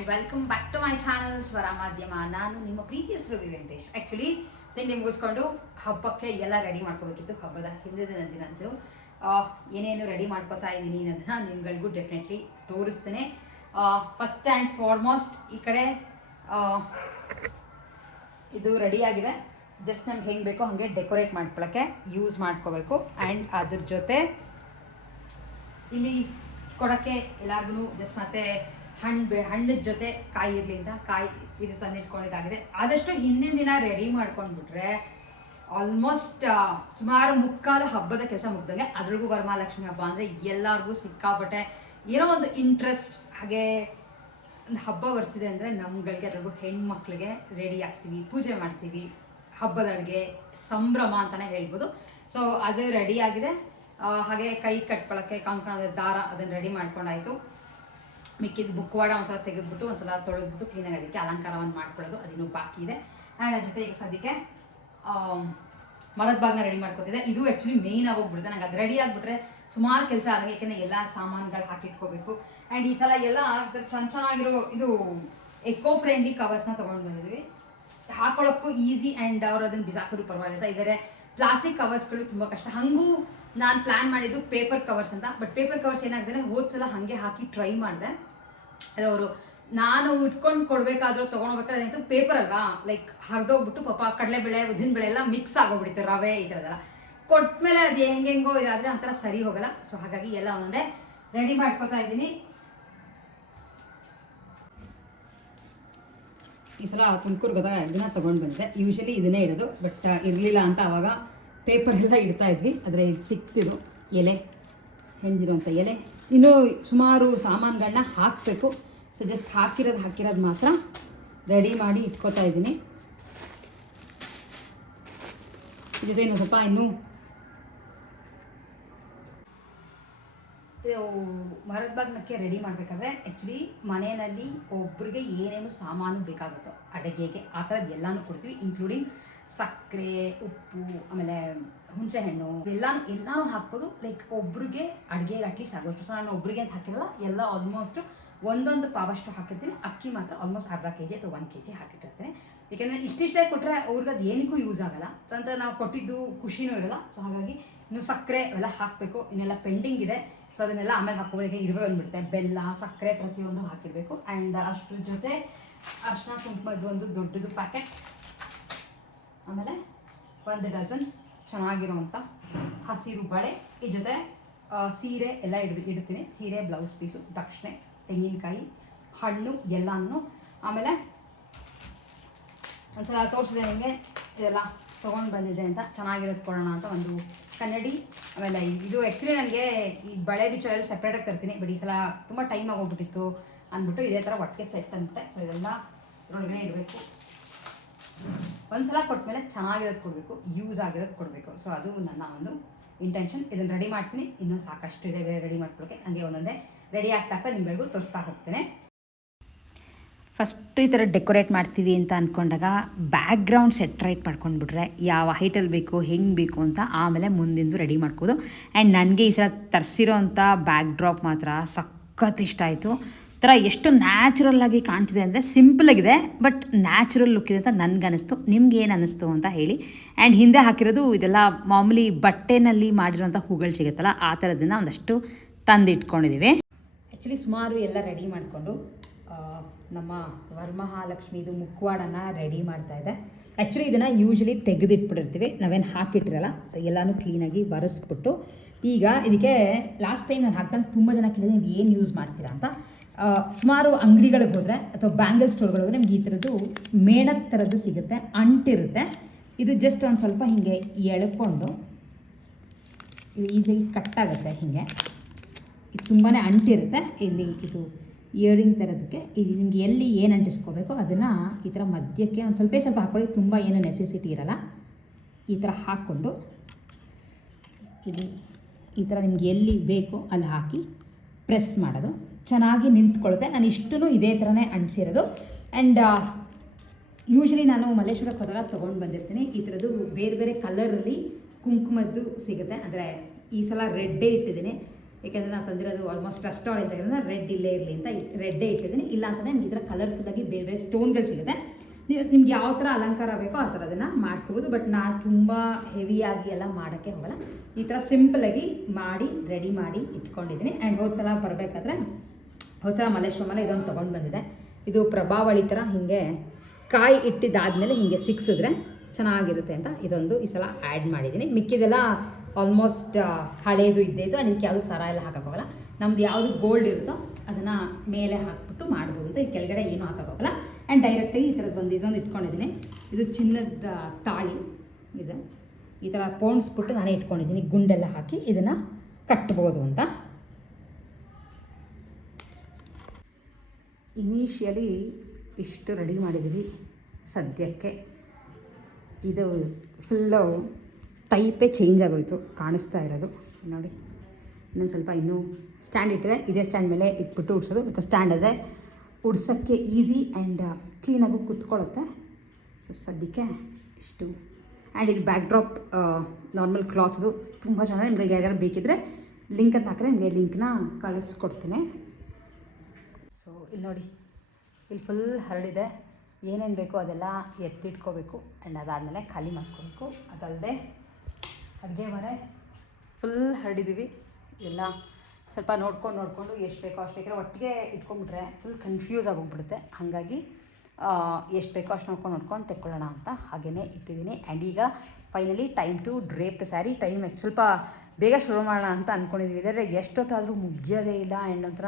And welcome back to my channel Swara Madhyama. ನಾನು ನಿಮ್ಮ ಪ್ರೀತಿಯ ಸುರಭಿ ವೆಂಕಟೇಶ್. ಆ್ಯಕ್ಚುಲಿ ತಿಂಡಿ ಮುಗಿಸ್ಕೊಂಡು ಹಬ್ಬಕ್ಕೆ ಎಲ್ಲ ರೆಡಿ ಮಾಡ್ಕೋಬೇಕಿತ್ತು. ಹಬ್ಬದ ಹಿಂದಿನ ದಿನದ್ದು ಏನೇನು ರೆಡಿ ಮಾಡ್ಕೋತಾ ಇದ್ದೀನಿ ಅನ್ನೋದನ್ನ ನಿಮ್ಗಳಿಗೂ ಡೆಫಿನೆಟ್ಲಿ ತೋರಿಸ್ತೇನೆ. ಫಸ್ಟ್ ಆ್ಯಂಡ್ ಫಾರ್ಮೋಸ್ಟ್ ಈ ಕಡೆ ಇದು ರೆಡಿಯಾಗಿದೆ. ಜಸ್ಟ್ ನಮ್ಗೆ ಹೆಂಗೆ ಬೇಕೋ ಹಾಗೆ ಡೆಕೋರೇಟ್ ಮಾಡ್ಕೊಳ್ಳೋಕ್ಕೆ ಯೂಸ್ ಮಾಡ್ಕೋಬೇಕು. ಆ್ಯಂಡ್ ಅದ್ರ ಜೊತೆ ಇಲ್ಲಿ ಕೊಡೋಕ್ಕೆ ಎಲ್ಲರಿಗೂ ಜಸ್ಟ್ ಮತ್ತೆ ಹಣ್ಣದ ಜೊತೆ ಕಾಯಿ ಇರಲಿ ಅಂತ ಕಾಯಿ ಇದು ತಂದಿಟ್ಕೊಂಡಿದ್ದಾಗಿದೆ. ಆದಷ್ಟು ಹಿಂದಿನ ದಿನ ರೆಡಿ ಮಾಡ್ಕೊಂಡ್ಬಿಟ್ರೆ ಆಲ್ಮೋಸ್ಟ್ ಸುಮಾರು ಮುಕ್ಕಾಲು ಹಬ್ಬದ ಕೆಲಸ ಮುಗ್ದಂಗೆ. ಅದ್ರಿಗೂ ವರಮಹಾಲಕ್ಷ್ಮಿ ಹಬ್ಬ ಅಂದರೆ ಎಲ್ಲರಿಗೂ ಸಿಕ್ಕಾಪಟ್ಟೆ ಏನೋ ಒಂದು ಇಂಟ್ರೆಸ್ಟ್. ಹಾಗೆ ಒಂದು ಹಬ್ಬ ಬರ್ತಿದೆ ಅಂದರೆ ನಮ್ಗಳಿಗೆ ಅದ್ರಿಗೂ ಹೆಣ್ಮಕ್ಳಿಗೆ ರೆಡಿ ಆಗ್ತೀವಿ, ಪೂಜೆ ಮಾಡ್ತೀವಿ, ಹಬ್ಬದ ಅಡುಗೆ ಸಂಭ್ರಮ ಅಂತಲೇ ಹೇಳ್ಬೋದು. ಸೊ ಅದು ರೆಡಿ ಆಗಿದೆ. ಹಾಗೆ ಕೈ ಕಟ್ಕೊಳ್ಳೋಕ್ಕೆ ಕಂಕಣದ ದಾರ ಅದನ್ನು ರೆಡಿ ಮಾಡ್ಕೊಂಡಾಯಿತು. ಮಿಕ್ಕಿದ್ದು ಬುಕ್ವಾಡ ಒಂದ್ಸಲ ತೆಗೆದ್ಬಿಟ್ಟು ಒಂದ್ಸಲ ತೊಳೆದ್ಬಿಟ್ಟು ಕ್ಲೀನಾಗಿ ಅದಕ್ಕೆ ಅಲಂಕಾರವನ್ನು ಮಾಡ್ಕೊಳ್ಳೋದು ಅದಿನ್ನೂ ಬಾಕಿ ಇದೆ. ಆ್ಯಂಡ್ ಅದ್ರ ಜೊತೆ ಈಗ ಸದ್ಯಕ್ಕೆ ಮರದ ಭಾಗನ ರೆಡಿ ಮಾಡ್ಕೊತಿದ್ದೆ. ಇದು ಆ್ಯಕ್ಚುಲಿ ಮೇಯ್ನ್ ಆಗೋಗ್ಬಿಡುತ್ತೆ. ನಂಗೆ ಅದು ರೆಡಿ ಆಗಿಬಿಟ್ರೆ ಸುಮಾರು ಕೆಲಸ ಆದಾಗ, ಯಾಕೆಂದರೆ ಎಲ್ಲ ಸಾಮಾನುಗಳು ಹಾಕಿಟ್ಕೋಬೇಕು. ಆ್ಯಂಡ್ ಈ ಸಲ ಎಲ್ಲ ಚೆನ್ನಾಗಿರೋ ಇದು ಎಕೋ ಫ್ರೆಂಡ್ಲಿ ಕವರ್ಸ್ನ ತೊಗೊಂಡು ಬಂದಿದ್ವಿ. ಹಾಕೊಳ್ಳೋಕ್ಕೂ ಈಸಿ ಆ್ಯಂಡ್ ಅವ್ರು ಅದನ್ನು ಬಿಸಾಕೋದು ಪರವಾಗಿಲ್ಲ. ಇದರ ಪ್ಲಾಸ್ಟಿಕ್ ಕವರ್ಸ್ಗಳು ತುಂಬ ಕಷ್ಟ. ಹಾಗೂ ನಾನು ಪ್ಲ್ಯಾನ್ ಮಾಡಿದ್ದು ಪೇಪರ್ ಕವರ್ಸ್ ಅಂತ. ಬಟ್ ಪೇಪರ್ ಕವರ್ಸ್ ಏನಾಗ್ತದೆ, ಹೋದ್ಸಲ ಹಾಗೆ ಹಾಕಿ ಟ್ರೈ ಮಾಡಿದೆ. ಅದು ಅವರು ನಾನು ಇಟ್ಕೊಂಡು ಕೊಡಬೇಕಾದ್ರೂ ತೊಗೊಂಡೋಗ್ಬೇಕಾದ್ರೆ ಅದಂತೂ ಪೇಪರ್ ಅಲ್ವಾ, ಲೈಕ್ ಹರಿದೋಗ್ಬಿಟ್ಟು ಪಾಪ ಕಡಲೆಬೇಳೆ ಉದ್ದಿನಬೇಳೆ ಎಲ್ಲ ಮಿಕ್ಸ್ ಆಗೋಗ್ಬಿಟ್ಟಿತ್ತು, ರವೆ ಈ ಥರದೆಲ್ಲ ಕೊಟ್ಮೇಲೆ ಅದು ಹೆಂಗೆಂಗೋ ಇದಾದರೆ ಒಂಥರ ಸರಿ ಹೋಗಲ್ಲ. ಸೊ ಹಾಗಾಗಿ ಎಲ್ಲ ಒಂದೊಂದೇ ರೆಡಿ ಮಾಡ್ಕೋತಾ ಇದ್ದೀನಿ. ಈ ಸಲ ತುಮಕೂರು ಹೋದಾಗ ಇದನ್ನ ತೊಗೊಂಡು ಬಂದೆ. ಯೂಶಲಿ ಇದನ್ನೇ ಇಡೋದು, ಬಟ್ ಇರಲಿಲ್ಲ ಅಂತ ಆವಾಗ ಪೇಪರ್ ಎಲ್ಲ ಇಡ್ತಾ ಇದ್ವಿ. ಆದರೆ ಇದು ಸಿಕ್ತಿದ್ದು ಎಲೆ, ಹೆಣ್ದಿರೋಂಥ ಎಲೆ. ಇನ್ನೂ ಸುಮಾರು ಸಾಮಾನುಗಳನ್ನ ಹಾಕಬೇಕು. ಸೊ ಜಸ್ಟ್ ಹಾಕಿರೋದು ಮಾತ್ರ ರೆಡಿ ಮಾಡಿ ಇಟ್ಕೋತಾ ಇದ್ದೀನಿ. ಜೊತೆ ಇನ್ನು ಸ್ವಲ್ಪ ಇನ್ನೂ ಮರದ ಬಾಗ್ನಕ್ಕೆ ರೆಡಿ ಮಾಡಬೇಕಾದ್ರೆ ಆ್ಯಕ್ಚುಲಿ ಮನೆಯಲ್ಲಿ ಒಬ್ಬರಿಗೆ ಏನೇನು ಸಾಮಾನು ಬೇಕಾಗುತ್ತೋ ಅಡುಗೆಗೆ ಆ ಥರದ್ದು ಎಲ್ಲನೂ ಕೊಡ್ತೀವಿ, ಇನ್ಕ್ಲೂಡಿಂಗ್ ಸಕ್ಕರೆ, ಉಪ್ಪು, ಆಮೇಲೆ ಹುಣಸೆಹಣ್ಣು ಎಲ್ಲನೂ ಹಾಕ್ಬೋದು. ಲೈಕ್ ಒಬ್ರಿಗೆ ಅಡುಗೆಗೆ ಅಟ್ಲೀಸ್ಟ್ ಆಗೋಷ್ಟು. ಸೊ ನಾನು ಒಬ್ಬರಿಗೆ ಅಂತ ಹಾಕಿರಲ್ಲ, ಎಲ್ಲ ಆಲ್ಮೋಸ್ಟ್ ಒಂದೊಂದು ಪಾವಷ್ಟು ಹಾಕಿರ್ತೀನಿ. ಅಕ್ಕಿ ಮಾತ್ರ ಆಲ್ಮೋಸ್ಟ್ ಅರ್ಧ kg ಅಥವಾ 1 kg ಹಾಕಿಟ್ಟಿರ್ತೀನಿ. ಏಕೆಂದರೆ ಇಷ್ಟಿಷ್ಟೇ ಕೊಟ್ಟರೆ ಅವ್ರಿಗೆ ಅದು ಏನಕ್ಕೂ ಯೂಸ್ ಆಗಲ್ಲ. ಸೊ ಅಂತ ನಾವು ಕೊಟ್ಟಿದ್ದು ಖುಷಿನೂ ಇರೋಲ್ಲ. ಸೊ ಹಾಗಾಗಿ ಇನ್ನು ಸಕ್ಕರೆ ಅವೆಲ್ಲ ಹಾಕಬೇಕು. ಇನ್ನೆಲ್ಲ ಪೆಂಡಿಂಗ್ ಇದೆ. ಸೊ ಅದನ್ನೆಲ್ಲ ಆಮೇಲೆ ಹಾಕೋದಕ್ಕೆ ಇರುವೆ ಬಂದುಬಿಡುತ್ತೆ. ಬೆಲ್ಲ, ಸಕ್ಕರೆ ಪ್ರತಿಯೊಂದು ಹಾಕಿರಬೇಕು. ಆ್ಯಂಡ್ ಅಷ್ಟ್ರ ಜೊತೆ ಅರ್ಶಿನ ಕುಂಕುಮದ್ದು ಒಂದು ದೊಡ್ಡದು ಪ್ಯಾಕೆಟ್, ಆಮೇಲೆ 1 ಡಜನ್ ಚೆನ್ನಾಗಿರೋವಂಥ ಹಸಿರು ಬಳೆ, ಈ ಜೊತೆ ಸೀರೆ ಎಲ್ಲ ಇಡ್ತೀನಿ. ಸೀರೆ, ಬ್ಲೌಸ್ ಪೀಸು, ದಕ್ಷಿಣೆ, ತೆಂಗಿನಕಾಯಿ, ಹಣ್ಣು ಎಲ್ಲನೂ. ಆಮೇಲೆ ಒಂದ್ಸಲ ತೋರಿಸಿದೆ ನಿಮಗೆ ಇದೆಲ್ಲ ತೊಗೊಂಡು ಬಂದಿದೆ ಅಂತ, ಚೆನ್ನಾಗಿರೋದು ಕೊಡೋಣ ಅಂತ ಒಂದು ಕನ್ನಡಿ. ಆಮೇಲೆ ಇದು ಆ್ಯಕ್ಚುಲಿ ನನಗೆ ಈ ಬಳೆ ಬಿಚ್ಚೆಲ್ಲ ಸಪ್ರೇಟಾಗಿ ತರ್ತೀನಿ. ಬಟ್ ಈ ಸಲ ತುಂಬ ಟೈಮ್ ಆಗೋಗ್ಬಿಟ್ಟಿತ್ತು ಅಂದ್ಬಿಟ್ಟು ಇದೇ ಥರ ಒಟ್ಟಿಗೆ ಸೆಟ್ ಅಂದ್ಬಿಟ್ಟೆ. ಸೊ ಇದೆಲ್ಲ ಇದರೊಳಗಡೆ ಇಡಬೇಕು. ಒಂದ್ಸಲ ಕೊಟ್ಟಮೇಲೆ ಚೆನ್ನಾಗಿರೋದು ಕೊಡಬೇಕು, ಯೂಸ್ ಆಗಿರೋದು ಕೊಡಬೇಕು. ಸೊ ಅದು ನನ್ನ ಒಂದು ಇಂಟೆನ್ಷನ್. ಇದನ್ನು ರೆಡಿ ಮಾಡ್ತೀನಿ. ಇನ್ನೂ ಸಾಕಷ್ಟು ಇದೆ ಬೇರೆ ರೆಡಿ ಮಾಡ್ಕೊಳ್ಳೋಕ್ಕೆ. ನನಗೆ ಒಂದೊಂದೇ ರೆಡಿ ಆಗ್ತಾ ನಿಮ್ಗಳಿಗೂ ತೋರಿಸ್ತಾ ಹೋಗ್ತೇನೆ. ಫಸ್ಟ್ ಈ ಥರ ಡೆಕೋರೇಟ್ ಮಾಡ್ತೀವಿ ಅಂತ ಅಂದ್ಕೊಂಡಾಗ ಬ್ಯಾಕ್ಗ್ರೌಂಡ್ ಸೆಟ್ರೈಟ್ ಮಾಡ್ಕೊಂಡ್ಬಿಟ್ರೆ ಯಾವ ಹೈಟಲ್ಲಿ ಬೇಕು, ಹೆಂಗೆ ಬೇಕು ಅಂತ ಆಮೇಲೆ ಮುಂದಿಂದು ರೆಡಿ ಮಾಡ್ಕೋದು. ಆ್ಯಂಡ್ ನನಗೆ ಈ ಸಲ ತರಿಸಿರೋ ಅಂಥ ಬ್ಯಾಕ್ ಡ್ರಾಪ್ ಮಾತ್ರ ಸಖತ್ ಇಷ್ಟ ಆಯಿತು. ಥರ ಎಷ್ಟು ನ್ಯಾಚುರಲ್ಲಾಗಿ ಕಾಣ್ತಿದೆ ಅಂದರೆ ಸಿಂಪಲಾಗಿದೆ, ಬಟ್ ನ್ಯಾಚುರಲ್ ಲುಕ್ ಇದೆ ಅಂತ ನನಗನ್ನಿಸ್ತು. ನಿಮ್ಗೆ ಏನು ಅನ್ನಿಸ್ತು ಅಂತ ಹೇಳಿ. ಆ್ಯಂಡ್ ಹಿಂದೆ ಹಾಕಿರೋದು ಇದೆಲ್ಲ ಮಾಮೂಲಿ ಬಟ್ಟೆನಲ್ಲಿ ಮಾಡಿರೋಂಥ ಹೂಗಳು ಸಿಗುತ್ತಲ್ಲ, ಆ ಥರದನ್ನು ಒಂದಷ್ಟು ತಂದಿಟ್ಕೊಂಡಿದ್ದೀವಿ. ಆ್ಯಕ್ಚುಲಿ ಸುಮಾರು ಎಲ್ಲ ರೆಡಿ ಮಾಡಿಕೊಂಡು ನಮ್ಮ ವರಮಹಾಲಕ್ಷ್ಮಿದು ಮುಖವಾಡನ ರೆಡಿ ಮಾಡ್ತಾಯಿದ್ದೆ. ಆ್ಯಕ್ಚುಲಿ ಇದನ್ನು ಯೂಶ್ವಲಿ ತೆಗೆದಿಟ್ಬಿಟ್ಟಿರ್ತೀವಿ, ನಾವೇನು ಹಾಕಿಟ್ಟಿರಲ್ಲ. ಸೊ ಎಲ್ಲನೂ ಕ್ಲೀನಾಗಿ ಒರೆಸ್ಬಿಟ್ಟು ಈಗ ಇದಕ್ಕೆ ಲಾಸ್ಟ್ ಟೈಮ್ ನಾನು ಹಾಕ್ದಾಗ ತುಂಬ ಜನ ಕೇಳಿದ್ರೆ ನೀವು ಏನು ಯೂಸ್ ಮಾಡ್ತೀರಾ ಅಂತ. ಸುಮಾರು ಅಂಗಡಿಗಳಿಗೆ ಹೋದರೆ ಅಥವಾ ಬ್ಯಾಂಗಲ್ ಸ್ಟೋರ್ಗಳಿಗೆ ಹೋದರೆ ನಿಮ್ಗೆ ಈ ಥರದ್ದು ಮೇಣದ ಥರದ್ದು ಸಿಗುತ್ತೆ, ಅಂಟಿರುತ್ತೆ. ಇದು ಜಸ್ಟ್ ಒಂದು ಸ್ವಲ್ಪ ಹೀಗೆ ಎಳ್ಕೊಂಡು ಇದು ಈಸಿಯಾಗಿ ಕಟ್ಟಾಗುತ್ತೆ. ಹೀಗೆ ಇದು ತುಂಬಾ ಅಂಟಿರುತ್ತೆ. ಇಲ್ಲಿ ಇದು ಇಯರಿಂಗ್ ಥರದಕ್ಕೆ ಇದು ನಿಮ್ಗೆ ಎಲ್ಲಿ ಏನು ಅಂಟಿಸ್ಕೋಬೇಕು ಅದನ್ನು ಈ ಥರ ಮಧ್ಯಕ್ಕೆ ಒಂದು ಸ್ವಲ್ಪ ಹಾಕ್ಕೊಳ್ಳಿ. ತುಂಬ ಏನು ನೆಸೆಸಿಟಿ ಇರೋಲ್ಲ. ಈ ಥರ ಹಾಕ್ಕೊಂಡು ಇಲ್ಲಿ ಈ ಥರ ನಿಮ್ಗೆ ಎಲ್ಲಿ ಬೇಕೋ ಅಲ್ಲಿ ಹಾಕಿ ಪ್ರೆಸ್ ಮಾಡೋದು. ಚೆನ್ನಾಗಿ ನಿಂತ್ಕೊಳ್ಳುತ್ತೆ. ನಾನು ಇಷ್ಟೂ ಇದೇ ಥರನೇ ಅಂಟಿಸಿರೋದು. ಆ್ಯಂಡ್ ಯೂಶ್ವಲಿ ನಾನು ಮಲ್ಲೇಶ್ವರಕ್ಕೆ ಹೋದಾಗ ತೊಗೊಂಡು ಬಂದಿರ್ತೀನಿ. ಈ ಥರದ್ದು ಬೇರೆ ಬೇರೆ ಕಲರಲ್ಲಿ ಕುಂಕುಮದ್ದು ಸಿಗುತ್ತೆ. ಅಂದರೆ ಈ ಸಲ ರೆಡ್ಡೇ ಇಟ್ಟಿದ್ದೀನಿ. ಏಕೆಂದರೆ ನಾನು ತಂದಿರೋದು ಆಲ್ಮೋಸ್ಟ್ ರಸ್ಟ್ ಆರೆಂಜ್ ಆಗಿರೋದ್ರಿಂದ ರೆಡ್ ಇಲ್ಲೇ ಇರಲಿ ಅಂತ ರೆಡ್ಡೇ ಇಟ್ಟಿದ್ದೀನಿ. ಇಲ್ಲ ಅಂತಂದರೆ ನಿಮಗೆ ಈ ಥರ ಕಲರ್ಫುಲ್ಲಾಗಿ ಬೇರೆ ಬೇರೆ ಸ್ಟೋನ್ಗಳು ಸಿಗುತ್ತೆ. ನಿಮ್ಗೆ ಯಾವ ಥರ ಅಲಂಕಾರ ಬೇಕೋ ಆ ಥರ ಅದನ್ನು ಮಾಡ್ಕೋಬೋದು. ಬಟ್ ನಾನು ತುಂಬ ಹೆವಿಯಾಗಿ ಎಲ್ಲ ಮಾಡೋಕ್ಕೆ ಹೋಗಲ್ಲ. ಈ ಥರ ಸಿಂಪಲಾಗಿ ಮಾಡಿ ರೆಡಿ ಮಾಡಿ ಇಟ್ಕೊಂಡಿದ್ದೀನಿ. ಆ್ಯಂಡ್ ಹೋದ್ಸಲ ಬರಬೇಕಾದ್ರೆ ಹೋದ್ಸಲ ಮಲ್ಲೇಶ್ವರಮಲ್ಲ ಇದೊಂದು ತೊಗೊಂಡು ಬಂದಿದೆ. ಇದು ಪ್ರಭಾವಳಿ ಥರ ಹೀಗೆ ಕಾಯಿ ಇಟ್ಟಿದ್ದಾದಮೇಲೆ ಹೀಗೆ ಸಿಕ್ಸಿದ್ರೆ ಚೆನ್ನಾಗಿರುತ್ತೆ ಅಂತ ಇದೊಂದು ಈ ಸಲ ಆ್ಯಡ್ ಮಾಡಿದ್ದೀನಿ. ಮಿಕ್ಕಿದೆಲ್ಲ ಆಲ್ಮೋಸ್ಟ್ ಹಳೇದು ಇದ್ದು ಆ್ಯಂಡ್ ಇದಕ್ಕೆ ಯಾವುದು ಸರ ಎಲ್ಲ ಹಾಕೋಕ್ಕೋಗಲ್ಲ. ನಮ್ದು ಯಾವುದು ಗೋಲ್ಡ್ ಇರುತ್ತೋ ಅದನ್ನು ಮೇಲೆ ಹಾಕ್ಬಿಟ್ಟು ಮಾಡ್ಬೋದು ಅಂತ. ಈ ಕೆಳಗಡೆ ಏನೂ ಹಾಕೋಕ್ಕೋಗಲ್ಲ. ಆ್ಯಂಡ್ ಡೈರೆಕ್ಟಾಗಿ ಈ ಥರದ್ದು ಇದೊಂದು ಇಟ್ಕೊಂಡಿದ್ದೀನಿ. ಇದು ಚಿನ್ನದ ತಾಳಿ ಇದೆ. ಈ ಥರ ಪೋಣಿಸ್ಬಿಟ್ಟು ನಾನೇ ಇಟ್ಕೊಂಡಿದ್ದೀನಿ. ಗುಂಡೆಲ್ಲ ಹಾಕಿ ಇದನ್ನು ಕಟ್ಬೋದು ಅಂತ. ಇನಿಷಿಯಲಿ ಇಷ್ಟು ರೆಡಿ ಮಾಡಿದ್ದೀವಿ ಸದ್ಯಕ್ಕೆ. ಇದು ಫುಲ್ಲು ಟೈಪೇ ಚೇಂಜ್ ಆಗೋಯಿತು ಕಾಣಿಸ್ತಾ ಇರೋದು ನೋಡಿ. ಇನ್ನೊಂದು ಸ್ವಲ್ಪ ಇನ್ನೂ ಸ್ಟ್ಯಾಂಡ್ ಇಟ್ಟರೆ ಇದೇ ಸ್ಟ್ಯಾಂಡ್ ಮೇಲೆ ಇಟ್ಬಿಟ್ಟು ಉಡ್ಸೋದು. ಬಿಕಾಸ್ ಸ್ಟ್ಯಾಂಡ್ ಆದರೆ ಉಡ್ಸೋಕ್ಕೆ ಈಸಿ ಆ್ಯಂಡ್ ಕ್ಲೀನಾಗೂ ಕೂತ್ಕೊಳ್ಳುತ್ತೆ. ಸೊ ಸದ್ಯಕ್ಕೆ ಇಷ್ಟು. ಆ್ಯಂಡ್ ಇದು ಬ್ಯಾಕ್ ಡ್ರಾಪ್ ನಾರ್ಮಲ್ ಕ್ಲಾತ್ದು ತುಂಬ ಚೆನ್ನಾಗಿ. ನಿಮಗೆ ಯಾರ್ಯಾರು ಬೇಕಿದ್ದರೆ ಲಿಂಕ್ ಅಂತ ಹಾಕಿದ್ರೆ ನಿಮಗೆ ಲಿಂಕ್ನ ಕಳಿಸ್ಕೊಡ್ತೀನಿ. ಸೊ ಇಲ್ಲಿ ನೋಡಿ, ಇಲ್ಲಿ ಫುಲ್ ಹರಡಿದೆ. ಏನೇನು ಬೇಕೋ ಅದೆಲ್ಲ ಎತ್ತಿಟ್ಕೋಬೇಕು. ಆ್ಯಂಡ್ ಅದಾದಮೇಲೆ ಖಾಲಿ ಮಾಡ್ಕೋಬೇಕು. ಅದಲ್ಲದೆ ಅಡುಗೆ ಮನೆ ಫುಲ್ ಹರಡಿದ್ದೀವಿ. ಎಲ್ಲ ಸ್ವಲ್ಪ ನೋಡ್ಕೊಂಡು ಎಷ್ಟು ಬೇಕೋ ಅಷ್ಟು ಬೇಕಂದ್ರೆ ಒಟ್ಟಿಗೆ ಇಟ್ಕೊಂಡ್ಬಿಟ್ರೆ ಫುಲ್ ಕನ್ಫ್ಯೂಸ್ ಆಗೋಗ್ಬಿಡುತ್ತೆ. ಹಾಗಾಗಿ ಎಷ್ಟು ಬೇಕೋ ಅಷ್ಟು ನೋಡ್ಕೊಂಡು ತೆಕ್ಕೊಳ್ಳೋಣ ಅಂತ ಹಾಗೆಯೇ ಇಟ್ಟಿದ್ದೀನಿ. ಆ್ಯಂಡ್ ಈಗ finally time to drape the sari. Time ಸ್ವಲ್ಪ ಬೇಗ ಶುರು ಮಾಡೋಣ ಅಂತ ಅಂದ್ಕೊಂಡಿದ್ವಿ. ಆದರೆ ಎಷ್ಟೊತ್ತಾದರೂ ಮುಗಿಯೋದೇ ಇಲ್ಲ. ಆ್ಯಂಡ್ ಒಂಥರ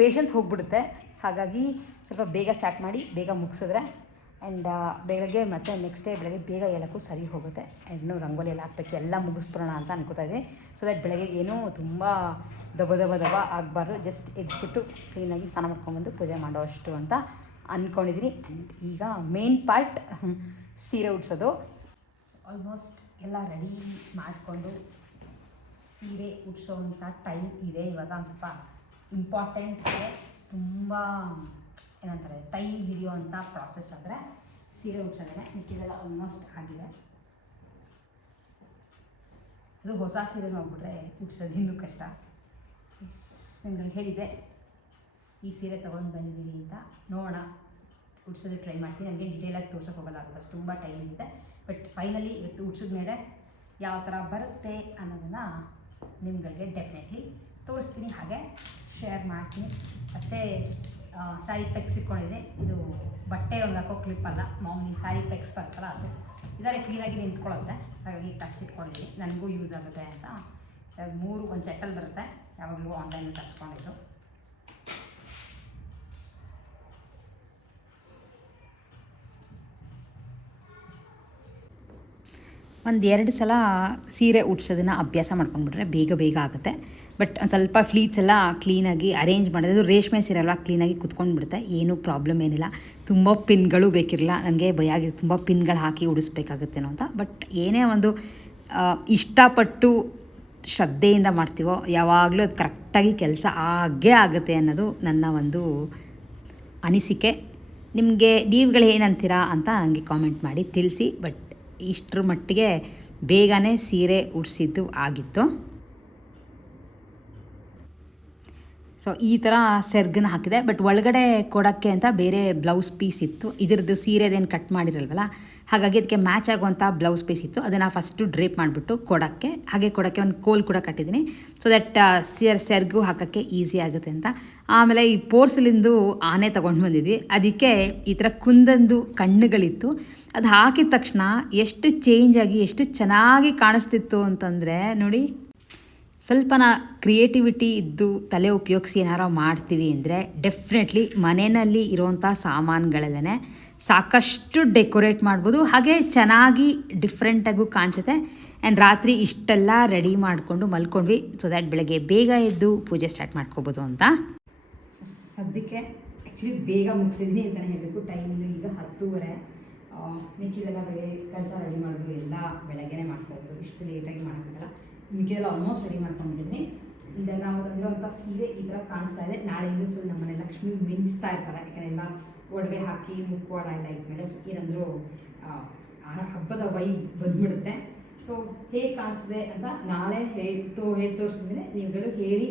ಪೇಷನ್ಸ್ ಹೋಗ್ಬಿಡುತ್ತೆ. ಹಾಗಾಗಿ ಸ್ವಲ್ಪ ಬೇಗ ಸ್ಟಾರ್ಟ್ ಮಾಡಿ ಬೇಗ ಮುಗಿಸಿದ್ರೆ ಆ್ಯಂಡ್ ಬೆಳಗ್ಗೆ ಮತ್ತು ನೆಕ್ಸ್ಟ್ ಡೇ ಬೆಳಗ್ಗೆ ಬೇಗ ಹೇಳೋಕ್ಕೂ ಸರಿ ಹೋಗುತ್ತೆ. ಆ್ಯಂಡ್ ಇನ್ನೂ ರಂಗೋಲಿ ಎಲ್ಲ ಹಾಕ್ಬೇಕು, ಎಲ್ಲ ಮುಗಿಸ್ಬಿಡೋಣ ಅಂತ ಅನ್ಕೋತಾ ಇದ್ದೀನಿ. ಸೊ ದಟ್ ಬೆಳಗ್ಗೆ ಏನೂ ತುಂಬ ದಬ ಆಗಬಾರ್ದು. ಜಸ್ಟ್ ಎದ್ಬಿಟ್ಟು ಕ್ಲೀನಾಗಿ ಸ್ನಾನ ಮಾಡ್ಕೊಂಬಂದು ಪೂಜೆ ಮಾಡೋ ಅಷ್ಟು ಅಂತ ಅಂದ್ಕೊಂಡಿದ್ದೀನಿ. ಆ್ಯಂಡ್ ಈಗ ಮೇನ್ ಪಾರ್ಟ್ ಸೀರೆ ಉಡ್ಸೋದು. ಆಲ್ಮೋಸ್ಟ್ ಎಲ್ಲ ರೆಡಿ ಮಾಡಿಕೊಂಡು ಸೀರೆ ಉಡ್ಸೋವಂಥ ಟೈಮ್ ಇದೆ ಇವಾಗ. ಸ್ವಲ್ಪ ಇಂಪಾರ್ಟೆಂಟ್ ಇದೆ, ತುಂಬ ಏನಂತಾರೆ ಟೈಮ್ ಹಿಡಿಯೋವಂಥ ಪ್ರಾಸೆಸ್ ಅಂದರೆ ಸೀರೆ ಉಡ್ಸೋದೇ. ಮಿಕ್ಕಿದೆಲ್ಲ ಆಲ್ಮೋಸ್ಟ್ ಆಗಿದೆ. ಅದು ಹೊಸ ಸೀರೆ ನೋಡ್ಬಿಟ್ರೆ ಉಡ್ಸೋದು ಇನ್ನೂ ಕಷ್ಟ. ನಿಮ್ಗೆ ಹೇಳಿದೆ ಈ ಸೀರೆ ತೊಗೊಂಡು ಬಂದಿದ್ದೀವಿ ಅಂತ. ನೋಡೋಣ, ಉಡ್ಸೋದು ಟ್ರೈ ಮಾಡ್ತೀನಿ. ನನಗೆ ಡಿಟೇಲಾಗಿ ತೋರ್ಸೋಕೆ ಹೋಗಲ್ಲ, ಅದು ತುಂಬ ಟೈಮ್ ಇದೆ. ಬಟ್ ಫೈನಲಿ ಇವತ್ತು ಉಡ್ಸಿದ ಮೇಲೆ ಯಾವ ಥರ ಬರುತ್ತೆ ಅನ್ನೋದನ್ನು ನಿಮ್ಗಳಿಗೆ ಡೆಫಿನೆಟ್ಲಿ ತೋರಿಸ್ತೀನಿ, ಹಾಗೆ ಶೇರ್ ಮಾಡ್ತೀನಿ ಅಷ್ಟೇ. ಸ್ಯಾರಿ ಪೆಕ್ಸ್ ಇಟ್ಕೊಂಡಿದ್ದೀನಿ. ಇದು ಬಟ್ಟೆ ಒಂದು ಹಾಕೋ ಕ್ಲಿಪ್ ಅಲ್ಲ, ಮಾಮೂಲಿ ಸ್ಯಾರಿ ಪೆಕ್ಸ್ ಬರ್ತಲ್ಲ ಅದು. ಇದರಲ್ಲಿ ಕ್ಲೀನಾಗಿ ನಿಂತ್ಕೊಳ್ಳುತ್ತೆ. ಹಾಗಾಗಿ ತರಿಸಿಟ್ಕೊಂಡಿದ್ದೀನಿ, ನನಗೂ ಯೂಸ್ ಆಗುತ್ತೆ ಅಂತ. 3 ಒಂದು ಸೆಟ್ಟಲ್ಲಿ ಬರುತ್ತೆ. ಯಾವಾಗಲೂ ಆನ್ಲೈನಲ್ಲಿ ತರಿಸ್ಕೊಂಡಿದ್ದು. ಒಂದು 2 ಸಲ ಸೀರೆ ಉಡ್ಸೋದನ್ನು ಅಭ್ಯಾಸ ಮಾಡ್ಕೊಂಡ್ಬಿಟ್ರೆ ಬೇಗ ಆಗುತ್ತೆ. ಬಟ್ ಸ್ವಲ್ಪ ಫ್ಲೀಟ್ಸ್ ಎಲ್ಲ ಕ್ಲೀನಾಗಿ ಅರೇಂಜ್ ಮಾಡೋದು. ರೇಷ್ಮೆ ಸೀರೆ ಎಲ್ಲ ಕ್ಲೀನಾಗಿ ಕುತ್ಕೊಂಡ್ಬಿಡುತ್ತೆ, ಏನೂ ಪ್ರಾಬ್ಲಮ್ ಏನಿಲ್ಲ. ತುಂಬ ಪಿನ್ಗಳು ಬೇಕಿರಲ್ಲ. ನನಗೆ ಭಯ ಆಗಿದೆ ತುಂಬ ಪಿನ್ಗಳು ಹಾಕಿ ಉಡಿಸ್ಬೇಕಾಗುತ್ತೇನೋ ಅಂತ. ಬಟ್ ಏನೇ ಒಂದು ಇಷ್ಟಪಟ್ಟು ಶ್ರದ್ಧೆಯಿಂದ ಮಾಡ್ತೀವೋ ಯಾವಾಗಲೂ ಅದು ಕರೆಕ್ಟಾಗಿ ಕೆಲಸ ಆಗೇ ಆಗುತ್ತೆ ಅನ್ನೋದು ನನ್ನ ಒಂದು ಅನಿಸಿಕೆ. ನೀವುಗಳು ಏನಂತೀರಾ ಅಂತ ನನಗೆ ಕಾಮೆಂಟ್ ಮಾಡಿ ತಿಳಿಸಿ. ಬಟ್ ಇಷ್ಟರ ಮಟ್ಟಿಗೆ ಬೇಗನೆ ಸೀರೆ ಉಡಿಸಿದ್ದು ಆಗಿತ್ತು. ಸೊ ಈ ಥರ ಸೆರ್ಗನ್ನ ಹಾಕಿದೆ. ಬಟ್ ಒಳಗಡೆ ಕೊಡೋಕ್ಕೆ ಅಂತ ಬೇರೆ ಬ್ಲೌಸ್ ಪೀಸ್ ಇತ್ತು. ಇದ್ರದ್ದು ಸೀರೆದೇನು ಕಟ್ ಮಾಡಿರಲ್ವಲ್ಲ, ಹಾಗಾಗಿ ಅದಕ್ಕೆ ಮ್ಯಾಚ್ ಆಗುವಂಥ ಬ್ಲೌಸ್ ಪೀಸ್ ಇತ್ತು. ಅದನ್ನು ಫಸ್ಟು ಡ್ರೇಪ್ ಮಾಡಿಬಿಟ್ಟು ಕೊಡೋಕ್ಕೆ ಒಂದು ಕೋಲ್ ಕೂಡ ಕಟ್ಟಿದ್ದೀನಿ. ಸೊ ದಟ್ ಸೆರ್ಗು ಹಾಕೋಕ್ಕೆ ಈಸಿ ಆಗುತ್ತೆ ಅಂತ. ಆಮೇಲೆ ಈ ಪೋರ್ಸಲಿಂದು ಆನೆ ತೊಗೊಂಡು ಬಂದಿದ್ವಿ. ಅದಕ್ಕೆ ಈ ಥರ ಕುಂದಂದು ಕಣ್ಣುಗಳಿತ್ತು. ಅದು ಹಾಕಿದ ತಕ್ಷಣ ಎಷ್ಟು ಚೇಂಜ್ ಆಗಿ ಎಷ್ಟು ಚೆನ್ನಾಗಿ ಕಾಣಿಸ್ತಿತ್ತು ಅಂತಂದರೆ ನೋಡಿ. ಸ್ವಲ್ಪ ಕ್ರಿಯೇಟಿವಿಟಿ ಇದ್ದು ತಲೆ ಉಪಯೋಗಿಸಿ ಏನಾರು ಮಾಡ್ತೀವಿ ಅಂದರೆ ಡೆಫಿನೆಟ್ಲಿ ಮನೆಯಲ್ಲಿ ಇರೋವಂಥ ಸಾಮಾನುಗಳಲ್ಲೇ ಸಾಕಷ್ಟು ಡೆಕೋರೇಟ್ ಮಾಡ್ಬೋದು. ಹಾಗೆ ಚೆನ್ನಾಗಿ ಡಿಫ್ರೆಂಟಾಗೂ ಕಾಣಿಸುತ್ತೆ. ಆ್ಯಂಡ್ ರಾತ್ರಿ ಇಷ್ಟೆಲ್ಲ ರೆಡಿ ಮಾಡಿಕೊಂಡು ಮಲ್ಕೊಂಡ್ವಿ. ಸೊ ದ್ಯಾಟ್ ಬೆಳಗ್ಗೆ ಬೇಗ ಎದ್ದು ಪೂಜೆ ಸ್ಟಾರ್ಟ್ ಮಾಡ್ಕೋಬೋದು ಅಂತ. ಸದ್ಯಕ್ಕೆ ಆ್ಯಕ್ಚುಲಿ ಬೇಗ ಮುಗಿಸಿದ್ದೀನಿ ಅಂತಲೇ ಹೇಳಬೇಕು. ಟೈಮಿನ್ನು ಈಗ 10:30. ಮಿಕ್ಕಿದೆಲ್ಲ ಕೆಲಸ ರೆಡಿ ಮಾಡೋದು ಎಲ್ಲ ಬೆಳಗ್ಗೆನೇ ಮಾಡ್ಕೋಬೋದು. ಇಷ್ಟು ಲೇಟಾಗಿ ಮಾಡೋಕ್ಕಾಗಲ್ಲ. ಮಿಕ್ಕಿದೆಲ್ಲ ಆಲ್ಮೋಸ್ಟ್ ರೆಡಿ ಮಾಡ್ಕೊಂಡಿದ್ದೀನಿ. ಈಗ ನಾವು ತಂದಿರೋಂಥ ಸೀರೆ ಈ ಥರ ಕಾಣಿಸ್ತಾ ಇದೆ. ನಾಳೆಯಿಂದ ಫುಲ್ ನಮ್ಮನೆ ಲಕ್ಷ್ಮಿ ಮಿಂಚ್ತಾ ಇರ್ತಾರೆ. ಯಾಕಂದರೆ ಎಲ್ಲ ಒಡವೆ ಹಾಕಿ ಮುಖವಾಡ ಎಲ್ಲ ಇಟ್ಮೇಲೆ ಏನಂದರೂ ಹಬ್ಬದ ವೈಬ್ ಬಂದ್ಬಿಡುತ್ತೆ. ಸೊ ಹೇಗೆ ಕಾಣಿಸ್ತಿದೆ ಅಂತ ನಾಳೆ ಹೇಳಿ ತೋರಿಸಿದ್ರೆ ನೀವುಗಳು ಹೇಳಿ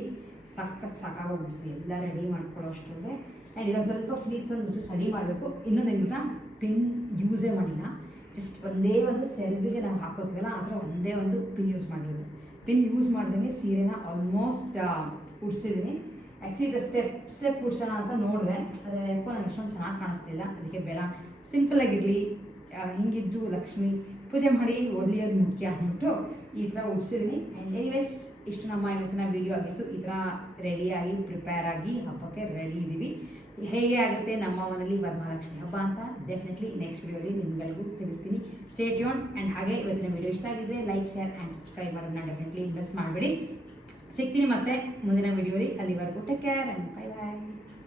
ಸಾಕಾಗೋಗ್ಬಿಡ್ತೀವಿ ಎಲ್ಲ ರೆಡಿ ಮಾಡ್ಕೊಳ್ಳೋ ಅಷ್ಟೊಳಗೆ. ಆ್ಯಂಡ್ ಇದೊಂದು ಸ್ವಲ್ಪ ಫ್ಲೀಟ್ಸ್ ಒಂದು ಸರಿ ಮಾಡಬೇಕು. ಇನ್ನೊಂದು ಏನು ಗೊತ್ತಾ, ಪಿನ್ ಯೂಸೇ ಮಾಡಿಲ್ಲ, ಜಸ್ಟ್ ಒಂದೇ ಒಂದು ಸೆರಗಿಗೆ ನಾವು ಹಾಕೋತೀವಲ್ಲ ಆ ಥರ ಒಂದೇ ಒಂದು ಪಿನ್ ಯೂಸ್ ಮಾಡಿರೋದು. ಪಿನ್ ಯೂಸ್ ಮಾಡ್ದೇ ಸೀರೆನ ಆಲ್ಮೋಸ್ಟ್ ಉಡ್ಸಿದ್ದೀನಿ. ಆ್ಯಕ್ಚುಲಿ ಇದು ಸ್ಟೆಪ್ ಉಡ್ಸೋಣ ಅಂತ ನೋಡಿದೆ, ಆದರೆ ಯಾಕೋ ನಂಗೆ ಅಷ್ಟೊಂದು ಚೆನ್ನಾಗಿ ಕಾಣಿಸ್ತಿಲ್ಲ, ಅದಕ್ಕೆ ಬೇಡ ಸಿಂಪಲಾಗಿರಲಿ, ಹಿಂಗಿದ್ರು ಲಕ್ಷ್ಮಿ ಪೂಜೆ ಮಾಡಿ ಒಲಿಯೋದು ಮುಖ್ಯ ಅಂದ್ಬಿಟ್ಟು ಈ ಥರ ಉಡ್ಸಿದ್ದೀನಿ. ಆ್ಯಂಡ್ ಎನಿವೇಸ್ ಇಷ್ಟು ನಮ್ಮ ಇವತ್ತಿನ ವೀಡಿಯೋ ಆಗಿತ್ತು. ಈ ಥರ ರೆಡಿಯಾಗಿ ಪ್ರಿಪೇರ್ ಆಗಿ ಹಬ್ಬಕ್ಕೆ ರೆಡಿ ಇದ್ದೀವಿ. ಹೇಗೆ ಆಗುತ್ತೆ ನಮ್ಮ ಮನೇಲಿ ವರಮಹಾಲಕ್ಷ್ಮಿ ಹಬ್ಬ ಅಂತ ಡೆಫಿನೆಟ್ಲಿ ನೆಕ್ಸ್ಟ್ ವೀಡಿಯೋಲಿ ನಿಮ್ಗಳಿಗೂ ತಿಳಿಸ್ತೀನಿ. Stay tuned. ಆ್ಯಂಡ್ ಹಾಗೆ ಇವತ್ತಿನ ವೀಡಿಯೋ ಇಷ್ಟ ಆಗಿದ್ರೆ ಲೈಕ್, ಶೇರ್ ಆ್ಯಂಡ್ ಸಬ್ಸ್ಕ್ರೈಬ್ ಮಾಡೋದನ್ನ ಡೆಫಿನೆಟ್ಲಿ ಮಿಸ್ ಮಾಡಬೇಡಿ. ಸಿಗ್ತೀನಿ ಮತ್ತೆ ಮುಂದಿನ ವೀಡಿಯೋಲಿ. ಅಲ್ಲಿವರೆಗೂ take care and bye bye.